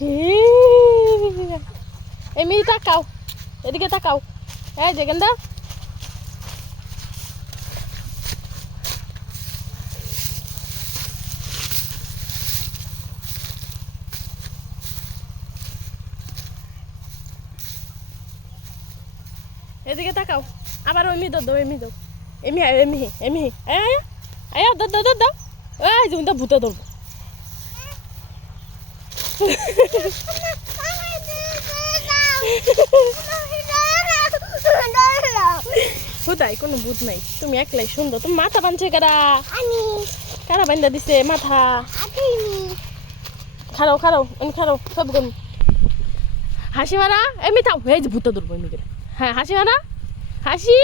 কি এমনি তাকাও, এদিকে তাকাও। এই যে গেন্দা, এদিকে তাকাও। আবার এমনি দাও, এমনি দাও, এমনি এমনি এমনি। আয়া দাও দাও দাও। এই যে ভূতে ধরবো। কোথায় কোনো ভূত নাই, তুমি একলাই সুন্দর। তুমি মাথা বানছে কারা? কারা বান্ধা দিছে মাথা? খারাও খারাও এমনি খারাও, সব গুন হাসি মারা এমনি থাও। এই যে ভূতে ধরবো এমনি করে। হ্যাঁ হাসি মারা, হাসি।